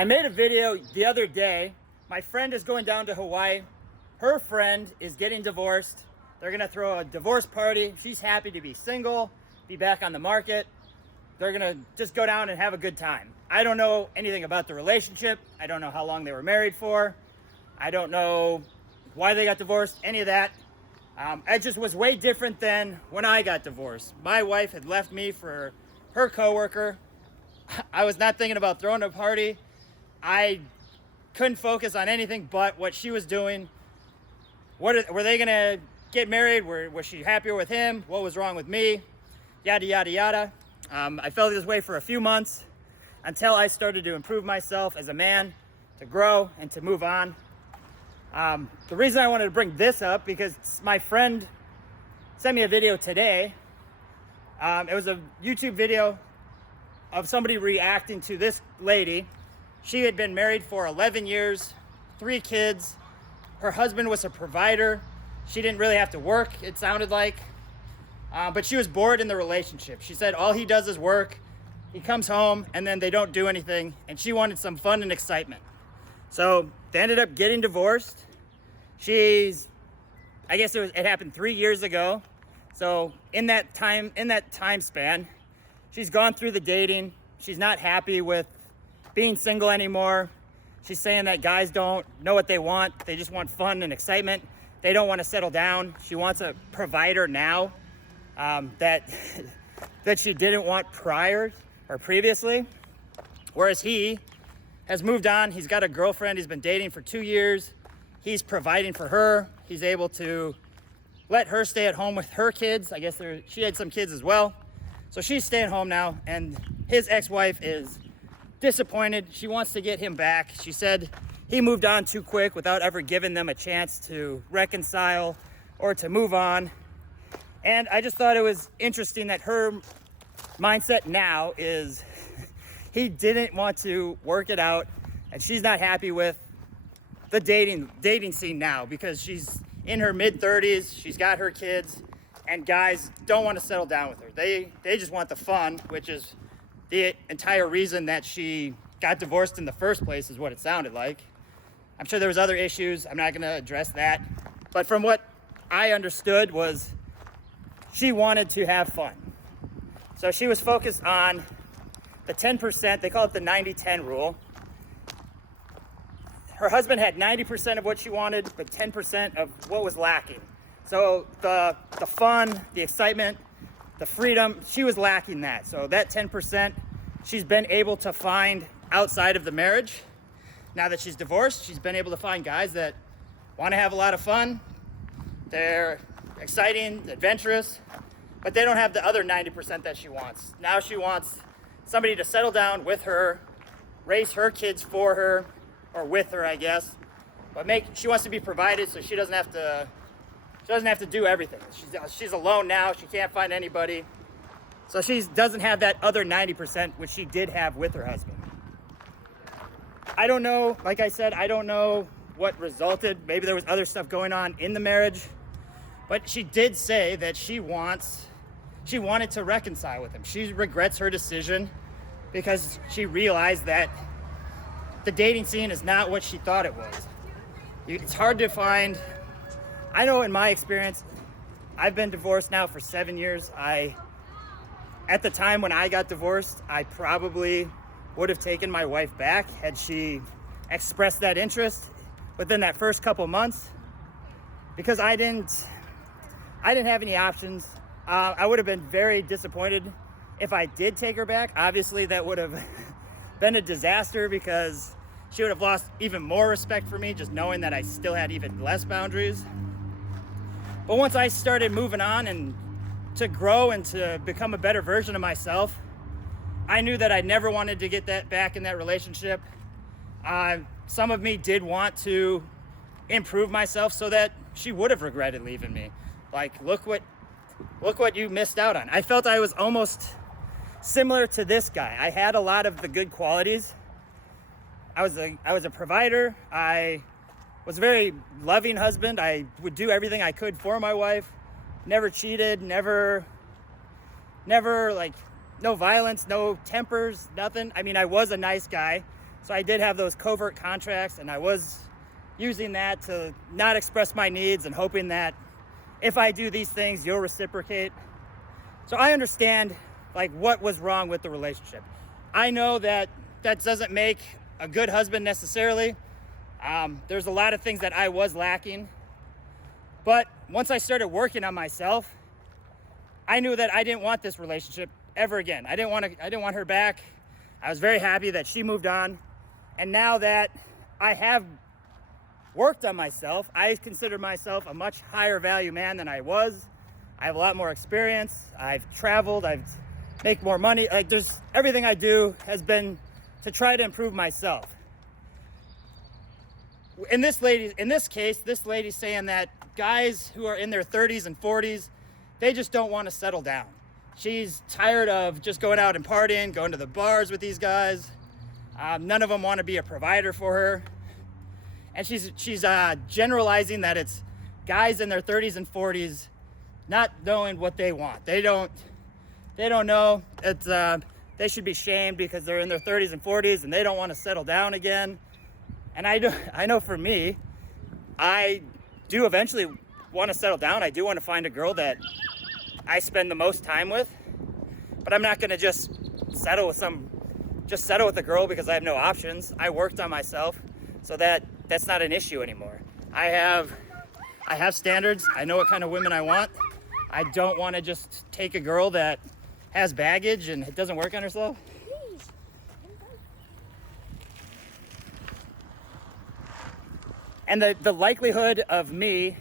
I made a video the other day. My friend is going down to Hawaii. Her friend is getting divorced. They're gonna throw a divorce party. She's happy to be single, be back on the market. They're gonna just go down and have a good time. I don't know anything about the relationship. I don't know how long they were married for. I don't know why they got divorced, any of that. It just was way different than when I got divorced. My wife had left me for her coworker. I was not thinking about throwing a party. I couldn't focus on anything but what she was doing. Were they gonna get married? Was she happier with him? What was wrong with me? Yada, yada, yada. I felt this way for a few months until I started to improve myself as a man, to grow and to move on. The reason I wanted to bring this up, because my friend sent me a video today. It was a YouTube video of somebody reacting to this lady. She had been married for 11 years, 3 kids. Her husband was a provider. She didn't really have to work, it sounded like. But she was bored in the relationship. She said all he does is work. He comes home and then they don't do anything. And she wanted some fun and excitement. So they ended up getting divorced. I guess it happened 3 years ago. So in that time span, she's gone through the dating. She's not happy with being single anymore. She's saying that guys don't know what they want. They just want fun and excitement. They don't want to settle down. She wants a provider now that she didn't want prior or previously. Whereas he has moved on. He's got a girlfriend he's been dating for 2 years. He's providing for her. He's able to let her stay at home with her kids. I guess she had some kids as well. So she's staying home now, and his ex-wife is disappointed. She wants to get him back. She said he moved on too quick without ever giving them a chance to reconcile or to move on. And I just thought it was interesting that her mindset now is he didn't want to work it out, and she's not happy with the dating scene now because she's in her mid-30s, she's got her kids, and guys don't want to settle down with her. They just want the fun, which is the entire reason that she got divorced in the first place, is what it sounded like. I'm sure there was other issues. I'm not going to address that. But from what I understood was she wanted to have fun. So she was focused on the 10%. They call it the 90-10 rule. Her husband had 90% of what she wanted, but 10% of what was lacking. So the fun, the excitement, the freedom, she was lacking that. So that 10% she's been able to find outside of the marriage. Now that she's divorced, she's been able to find guys that want to have a lot of fun. They're exciting, adventurous, but they don't have the other 90% that she wants. Now she wants somebody to settle down with her, raise her kids for her, or with her, I guess. But she wants to be provided so she doesn't have to do everything. She's alone now. She can't find anybody. So she doesn't have that other 90%, which she did have with her husband. I don't know. Like I said, I don't know what resulted. Maybe there was other stuff going on in the marriage. But she did say that she wanted to reconcile with him. She regrets her decision because she realized that the dating scene is not what she thought it was. It's hard to find. I know in my experience, I've been divorced now for 7 years. At the time when I got divorced, I probably would have taken my wife back had she expressed that interest within that first couple months, because I didn't have any options. I would have been very disappointed if I did take her back. Obviously, that would have been a disaster because she would have lost even more respect for me, just knowing that I still had even less boundaries. But once I started moving on and to grow and to become a better version of myself, I knew that I never wanted to get that back in that relationship. Some of me did want to improve myself so that she would have regretted leaving me. Like, look what you missed out on. I felt I was almost similar to this guy. I had a lot of the good qualities. I was a provider. I was a very loving husband. I would do everything I could for my wife. Never cheated, never like no violence, no tempers, nothing. I mean, I was a nice guy. So I did have those covert contracts, and I was using that to not express my needs and hoping that if I do these things, you'll reciprocate. So I understand like what was wrong with the relationship. I know that that doesn't make a good husband necessarily. There's a lot of things that I was lacking. But once I started working on myself, I knew that I didn't want this relationship ever again. I didn't want her back. I was very happy that she moved on. And now that I have worked on myself, I consider myself a much higher value man than I was. I have a lot more experience. I've traveled, I've make more money. Like there's everything I do has been to try to improve myself. In this case, this lady's saying that guys who are in their 30s and 40s, they just don't want to settle down. She's tired of just going out and partying, going to the bars with these guys. None of them want to be a provider for her. And she's generalizing that it's guys in their 30s and 40s not knowing what they want. They don't know. It's they should be shamed because they're in their 30s and 40s and they don't want to settle down again. And I know for me, I do eventually want to settle down. I do want to find a girl that I spend the most time with, but I'm not going to just settle with a girl because I have no options. I worked on myself, so that's not an issue anymore. I have standards. I know what kind of women I want. I don't want to just take a girl that has baggage and it doesn't work on herself. And the likelihood of me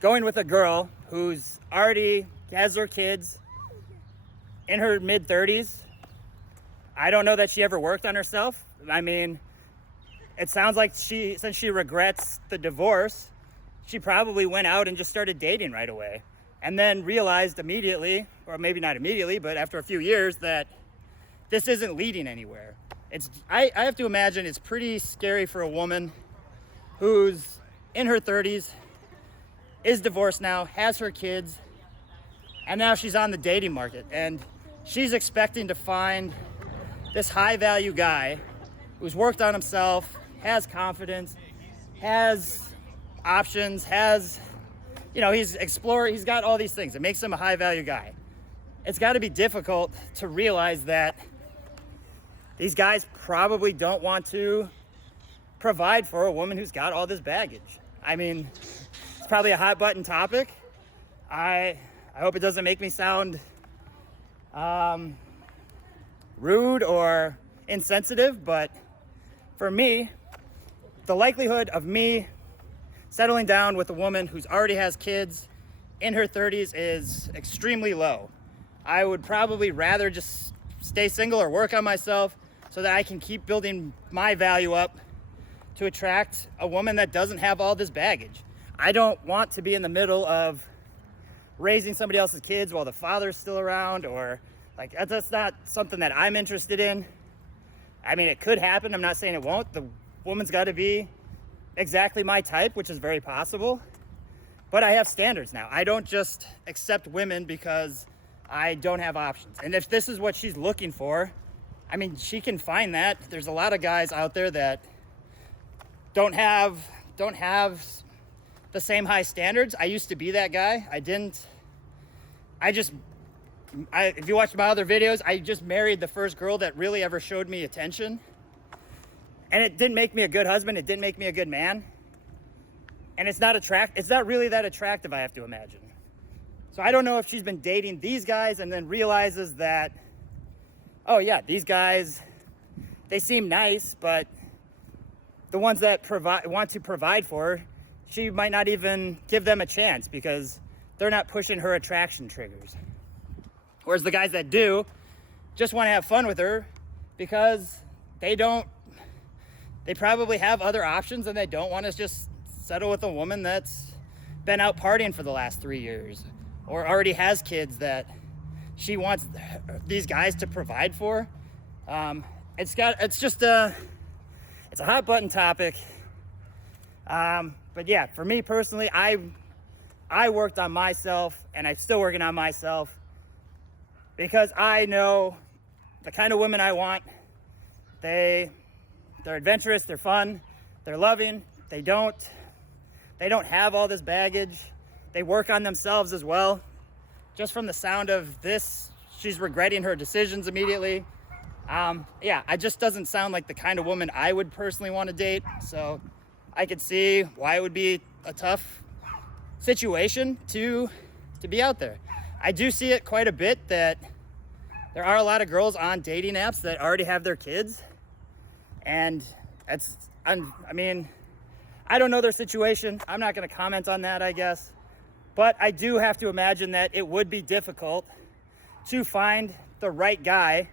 going with a girl who's already has her kids in her mid-30s, I don't know that she ever worked on herself. I mean, it sounds like since she regrets the divorce, she probably went out and just started dating right away. And then realized immediately, or maybe not immediately, but after a few years, that this isn't leading anywhere. I have to imagine it's pretty scary for a woman who's in her 30s, is divorced now, has her kids, and now she's on the dating market. And she's expecting to find this high value guy who's worked on himself, has confidence, has options, he's got all these things. It makes him a high value guy. It's got to be difficult to realize that these guys probably don't want to provide for a woman who's got all this baggage. I mean, it's probably a hot button topic. I hope it doesn't make me sound rude or insensitive, but for me, the likelihood of me settling down with a woman who's already has kids in her 30s is extremely low. I would probably rather just stay single or work on myself so that I can keep building my value up to attract a woman that doesn't have all this baggage. I don't want to be in the middle of raising somebody else's kids while the father's still around, or like that's not something that I'm interested in. I mean, it could happen. I'm not saying it won't. The woman's got to be exactly my type, which is very possible. But I have standards now. I don't just accept women because I don't have options. And if this is what she's looking for, I mean, she can find that. There's a lot of guys out there that don't have the same high standards. I used to be that guy. If you watch my other videos, I just married the first girl that really ever showed me attention. And it didn't make me a good husband. It didn't make me a good man. And it's not really that attractive, I have to imagine. So I don't know if she's been dating these guys and then realizes that, oh yeah, these guys, they seem nice, but the ones that want to provide for her, she might not even give them a chance because they're not pushing her attraction triggers. Whereas the guys that do just want to have fun with her because they probably have other options and they don't want to just settle with a woman that's been out partying for the last 3 years or already has kids that she wants these guys to provide for. It's a hot button topic. But yeah, for me personally, I worked on myself and I'm still working on myself because I know the kind of women I want They're adventurous, they're fun, they're loving. They don't have all this baggage. They work on themselves as well. Just from the sound of this, she's regretting her decisions immediately. Yeah, it just doesn't sound like the kind of woman I would personally want to date. So I could see why it would be a tough situation to be out there. I do see it quite a bit that there are a lot of girls on dating apps that already have their kids. And I don't know their situation. I'm not going to comment on that, I guess. But I do have to imagine that it would be difficult to find the right guy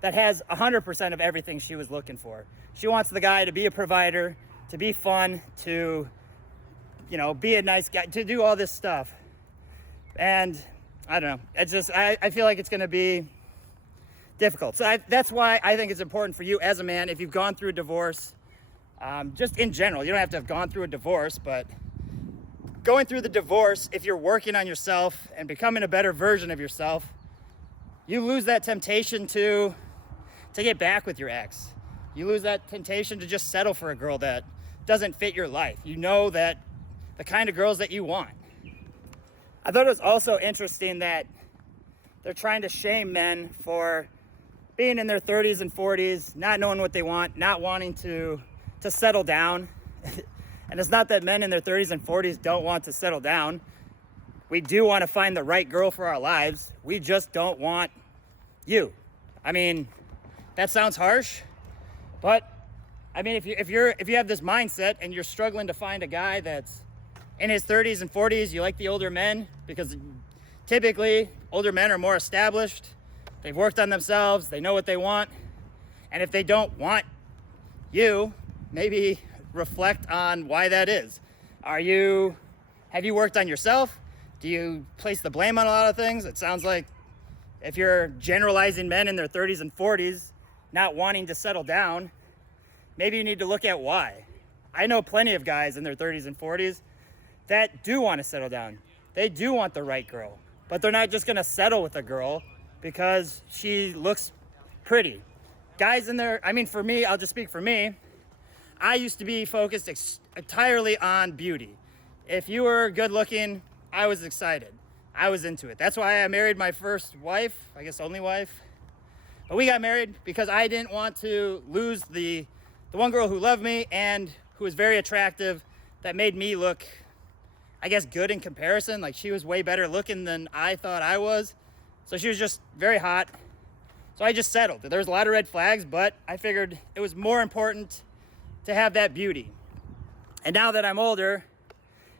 that has 100% of everything she was looking for. She wants the guy to be a provider, to be fun, to, be a nice guy, to do all this stuff. And I don't know. It's just, I feel like it's going to be difficult. So that's why I think it's important for you as a man, if you've gone through a divorce, just in general, you don't have to have gone through a divorce, but going through the divorce, if you're working on yourself and becoming a better version of yourself, you lose that temptation to get back with your ex. You lose that temptation to just settle for a girl that doesn't fit your life. You know that the kind of girls that you want. I thought it was also interesting that they're trying to shame men for being in their 30s and 40s, not knowing what they want, not wanting to settle down. And it's not that men in their 30s and 40s don't want to settle down. We do want to find the right girl for our lives. We just don't want you. I mean, that sounds harsh, but I mean, if you have this mindset and you're struggling to find a guy that's in his 30s and 40s, you like the older men because typically older men are more established. They've worked on themselves. They know what they want. And if they don't want you, maybe reflect on why that is. Have you worked on yourself? Do you place the blame on a lot of things? It sounds like if you're generalizing men in their 30s and 40s not wanting to settle down, maybe you need to look at why. I know plenty of guys in their 30s and 40s that do want to settle down. They do want the right girl, but they're not just going to settle with a girl because she looks pretty. Guys for me, I'll just speak for me. I used to be focused entirely on beauty. If you were good looking, I was excited. I was into it. That's why I married my first wife, I guess only wife. But we got married because I didn't want to lose the one girl who loved me and who was very attractive, that made me look, I guess, good in comparison. Like, she was way better looking than I thought I was. So she was just very hot. So I just settled. There was a lot of red flags, but I figured it was more important to have that beauty. And now that I'm older,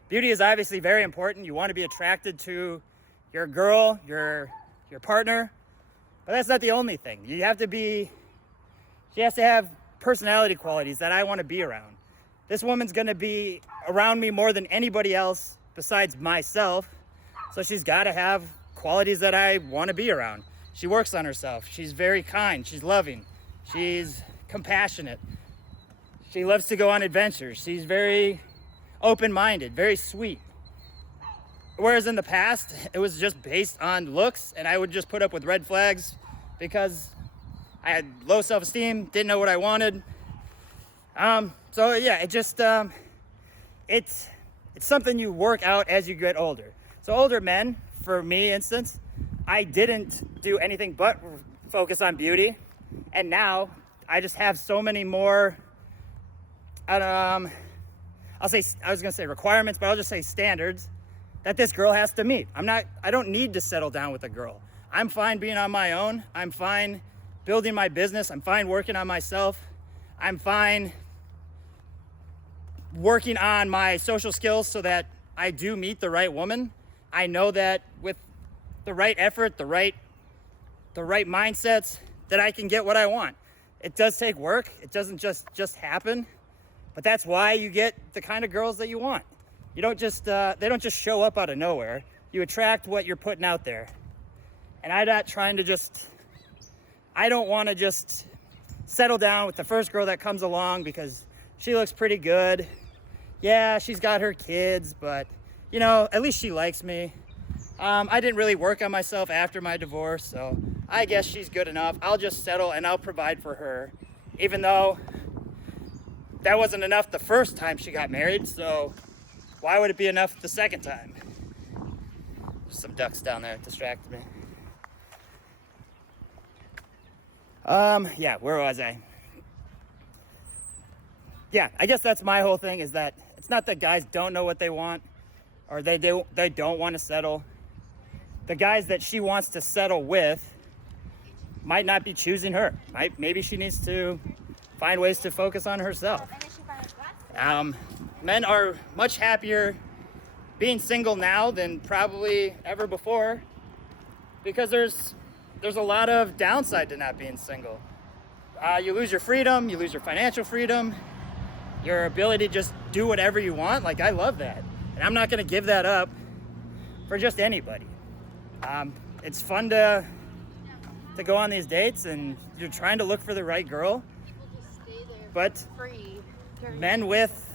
beauty is obviously very important. You want to be attracted to your girl, your partner, but that's not the only thing. She has to have personality qualities that I want to be around. This woman's going to be around me more than anybody else besides myself. So she's got to have qualities that I want to be around. She works on herself. She's very kind. She's loving. She's compassionate. She loves to go on adventures. She's very open-minded, very sweet. Whereas in the past, it was just based on looks, and I would just put up with red flags because I had low self-esteem, didn't know what I wanted. So yeah, it's something you work out as you get older. So older men, for me instance, I didn't do anything but focus on beauty, and now I just have so many more, I was gonna say requirements, but I'll just say standards that this girl has to meet. I don't need to settle down with a girl. I'm fine being on my own. I'm fine building my business. I'm fine working on myself. I'm fine working on my social skills so that I do meet the right woman. I know that with the right effort, the right mindsets, that I can get what I want. It does take work. It doesn't just happen. But that's why you get the kind of girls that you want. You don't just, they don't just show up out of nowhere. You attract what you're putting out there. And I'm not trying to I don't want to just settle down with the first girl that comes along because she looks pretty good. Yeah, she's got her kids, but at least she likes me. I didn't really work on myself after my divorce, so I guess she's good enough. I'll just settle and I'll provide for her even though that wasn't enough the first time she got married, so why would it be enough the second time? There's some ducks down there that distracted me. Yeah, where was I? Yeah, I guess that's my whole thing, is that it's not that guys don't know what they want or they don't want to settle. The guys that she wants to settle with might not be choosing her. Maybe she needs to find ways to focus on herself. Men are much happier being single now than probably ever before, because there's a lot of downside to not being single. You lose your freedom, you lose your financial freedom, your ability to just do whatever you want. Like, I love that, and I'm not going to give that up for just anybody. It's fun to go on these dates, and you're trying to look for the right girl, but men with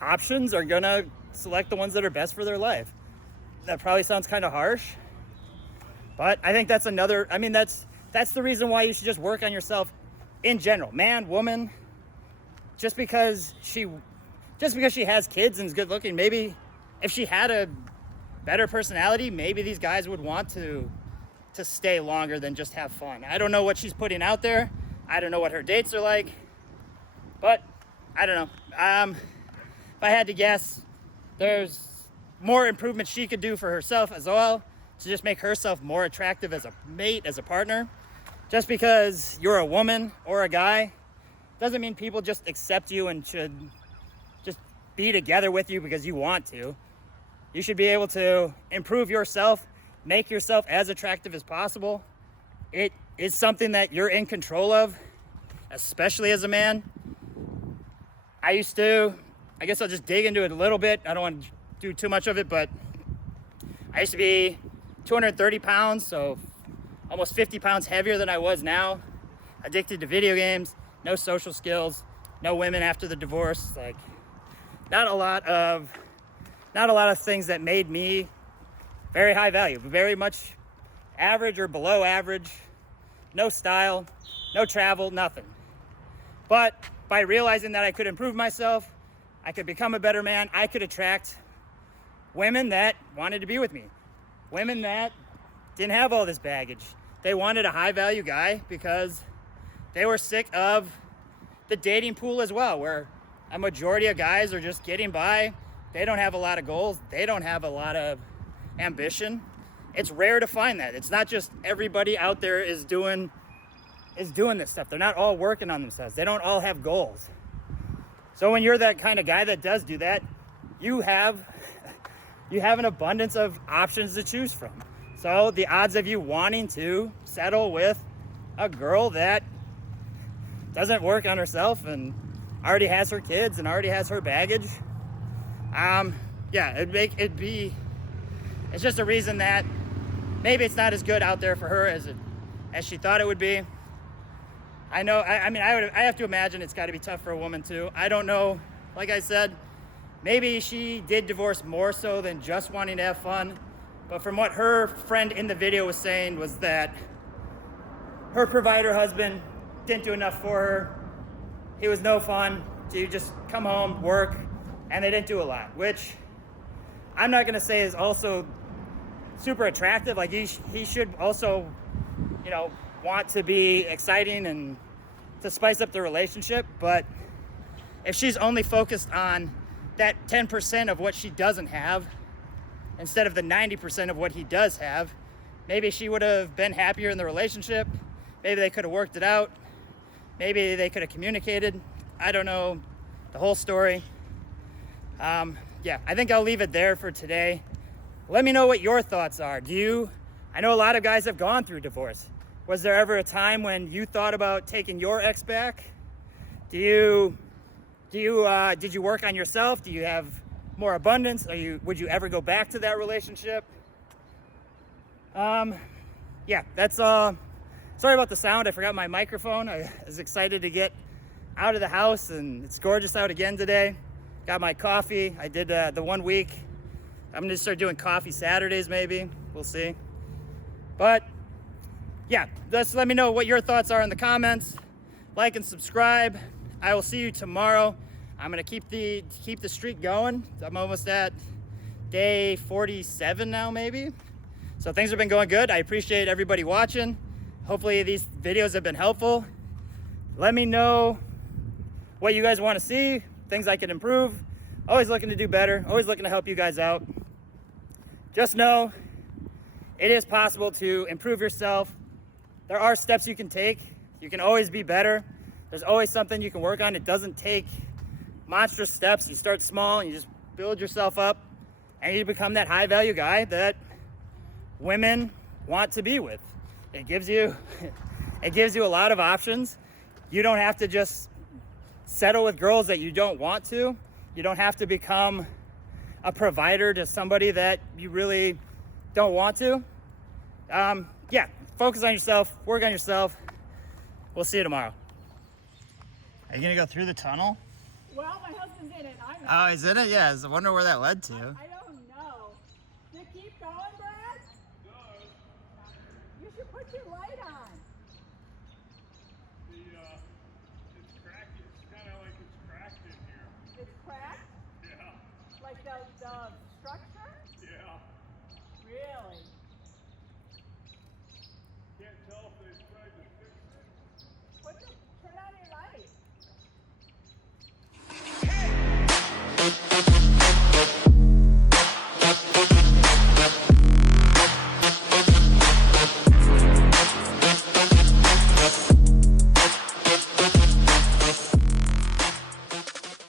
options are gonna select the ones that are best for their life. That probably sounds kind of harsh, but I think that's that's the reason why you should just work on yourself in general, man, woman. Just because she has kids and is good looking, maybe if she had a better personality, maybe these guys would want to stay longer than just have fun. I don't know what she's putting out there. I don't know what her dates are like, but I don't know. If I had to guess, there's more improvements she could do for herself as well to just make herself more attractive as a mate, as a partner. Just because you're a woman or a guy doesn't mean people just accept you and should just be together with you because you want to. You should be able to improve yourself, make yourself as attractive as possible. It is something that you're in control of, especially as a man. I guess I'll just dig into it a little bit. I don't want to do too much of it, but I used to be 230 pounds, so almost 50 pounds heavier than I was now. Addicted to video games, no social skills, no women after the divorce. Like, not a lot of things that made me very high value, but very much average or below average. No style, no travel, nothing. But by realizing that I could improve myself, I could become a better man, I could attract women that wanted to be with me. Women that didn't have all this baggage. They wanted a high value guy because they were sick of the dating pool as well, where a majority of guys are just getting by. They don't have a lot of goals. They don't have a lot of ambition. It's rare to find that. It's not just everybody out there is doing this stuff. They're not all working on themselves. They don't all have goals. So when you're that kind of guy that does do that, you have an abundance of options to choose from. So the odds of you wanting to settle with a girl that doesn't work on herself and already has her kids and already has her baggage, it's just a reason that maybe it's not as good out there for her as she thought it would be. I have to imagine it's got to be tough for a woman too. I don't know. Like I said, maybe she did divorce more so than just wanting to have fun. But from what her friend in the video was saying was that her provider husband didn't do enough for her. He was no fun. She would just come home, work, and they didn't do a lot, which I'm not going to say is also super attractive. Like, he should also, want to be exciting and to spice up the relationship. But if she's only focused on that 10% of what she doesn't have instead of the 90% of what he does have, maybe she would have been happier in the relationship. Maybe they could have worked it out. Maybe they could have communicated. I don't know the whole story. I think I'll leave it there for today. Let me know what your thoughts are. I know a lot of guys have gone through divorce. Was there ever a time when you thought about taking your ex back? Did you work on yourself? Do you have more abundance? Would you ever go back to that relationship? That's all. Sorry about the sound. I forgot my microphone. I was excited to get out of the house, and it's gorgeous out again today. Got my coffee. I did the 1 week. I'm gonna start doing coffee Saturdays maybe. We'll see. But just let me know what your thoughts are in the comments. like and subscribe. I will see you tomorrow. I'm gonna keep the streak going. I'm almost at day 47 now, maybe. So things have been going good. I appreciate everybody watching. Hopefully these videos have been helpful. Let me know what you guys want to see, things I can improve. Always looking to do better, always looking to help you guys out. Just know it is possible to improve yourself. There are steps you can take. You can always be better. There's always something you can work on. It doesn't take monstrous steps. You start small and you just build yourself up and you become that high value guy that women want to be with. It gives you a lot of options. You don't have to just settle with girls that you don't want to. You don't have to become a provider to somebody that you really don't want to. Yeah, focus on yourself, work on yourself. We'll see you tomorrow. Are you gonna go through the tunnel? Well, my husband's in it. I'm Oh, he's in it? Yeah, I wonder where that led to. I don't know. You keep going, Brad? You should put your light on. It's cracked. It's kind of like it's cracked in here. It's cracked? Yeah. Like the